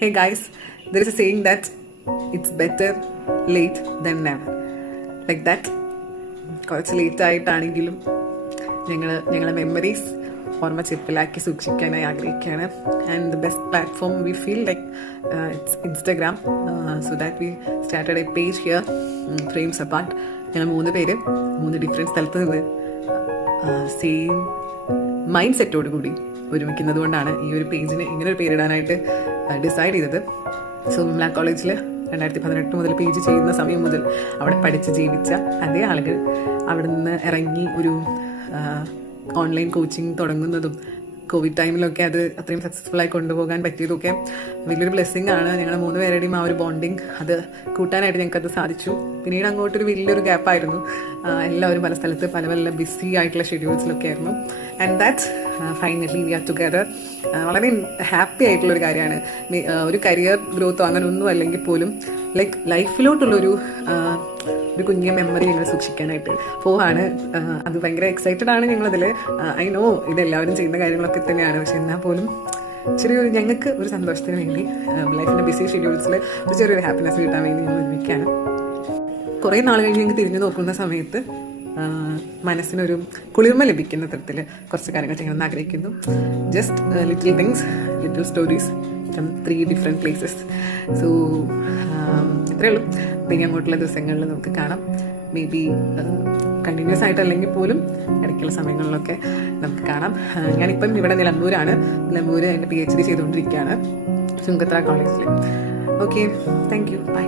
Hey guys, there is a saying that it's better late than never. Like that. കുറച്ച് late ആയിട്ടാണെങ്കിലും ഞങ്ങളെ memories ഓർമ്മ ചെപ്പിലാക്കി സൂക്ഷിക്കാനായി ആഗ്രഹിക്കുകയാണ്. And the best platform we feel like it's Instagram. So that we started A page here, frames apart. ഞങ്ങൾ 3 പേര് 3 different സ്ഥലത്ത് നിന്ന് same mind സെറ്റോട് കൂടി ഒരുമിക്കുന്നത് കൊണ്ടാണ് ഈ ഒരു പേജിന് ഇങ്ങനെ ഒരു പേരിടാനായിട്ട് ഡിസൈഡ് ചെയ്തത്. സോ വിമല കോളേജിൽ 2018 മുതൽ PG ചെയ്യുന്ന സമയം മുതൽ അവിടെ പഠിച്ച് ജീവിച്ച അതേ ആളുകൾ അവിടെ നിന്ന് ഇറങ്ങി ഒരു ഓൺലൈൻ കോച്ചിങ് തുടങ്ങുന്നതും കോവിഡ് ടൈമിലൊക്കെ അത് അത്രയും സക്സസ്ഫുള്ളായി കൊണ്ടുപോകാൻ പറ്റിയതൊക്കെ വലിയൊരു ബ്ലെസ്സിങ് ആണ്. ഞങ്ങൾ 3 പേരുടെയും ആ ഒരു ബോണ്ടിങ് അത് കൂട്ടാനായിട്ട് ഞങ്ങൾക്കത് സാധിച്ചു. പിന്നീട് അങ്ങോട്ടൊരു വലിയൊരു ഗ്യാപ്പായിരുന്നു. എല്ലാവരും പല സ്ഥലത്ത് പല പല ബിസി ആയിട്ടുള്ള ഷെഡ്യൂൾസിലൊക്കെ ആയിരുന്നു. And that finally we R together. വളരെ ഹാപ്പി ആയിട്ടുള്ളൊരു കാര്യമാണ്. ഒരു കരിയർ ഗ്രോത്തോ അങ്ങനെ ഒന്നും അല്ലെങ്കിൽ പോലും ലൈക്ക് ലൈഫിലോട്ടുള്ളൊരു കുഞ്ഞു മെമ്മറി ഞങ്ങൾ സൂക്ഷിക്കാനായിട്ട് പോവാണ്. അത് ഭയങ്കര എക്സൈറ്റഡ് ആണ് ഞങ്ങളതിൽ. ഐ നോ ഇതെല്ലാവരും ചെയ്യുന്ന കാര്യങ്ങളൊക്കെ തന്നെയാണ്. പക്ഷെ എന്നാൽ പോലും ചെറിയൊരു ഞങ്ങൾക്ക് ഒരു സന്തോഷത്തിന് വേണ്ടി ലൈഫിൻ്റെ ബിസി ഷെഡ്യൂൾസിൽ ഒരു ചെറിയൊരു ഹാപ്പിനെസ് കിട്ടാൻ വേണ്ടി ഞങ്ങൾ ഒരുമിക്കാണ്. കുറേ നാൾ കഴിഞ്ഞ് ഞങ്ങൾക്ക് തിരിഞ്ഞു നോക്കുന്ന സമയത്ത് മനസ്സിനൊരു കുളിർമ ലഭിക്കുന്ന തരത്തിൽ കുറച്ച് കാര്യങ്ങൾ ചെയ്യണമെന്ന് ആഗ്രഹിക്കുന്നു. Just little things, little stories from 3 different places. So ഇത്രയേ ഉള്ളൂ. ഇനി അങ്ങോട്ടുള്ള ദിവസങ്ങളിൽ നമുക്ക് കാണാം. മേ ബി കണ്ടിന്യൂസ് ആയിട്ടല്ലെങ്കിൽ പോലും ഇടയ്ക്കുള്ള സമയങ്ങളിലൊക്കെ നമുക്ക് കാണാം. ഞാനിപ്പം ഇവിടെ നിലമ്പൂരാണ്. നിലമ്പൂർ എൻ്റെ PhD ചെയ്തുകൊണ്ടിരിക്കുകയാണ് ചുങ്കത്ര കോളേജിൽ. Okay, thank you, by.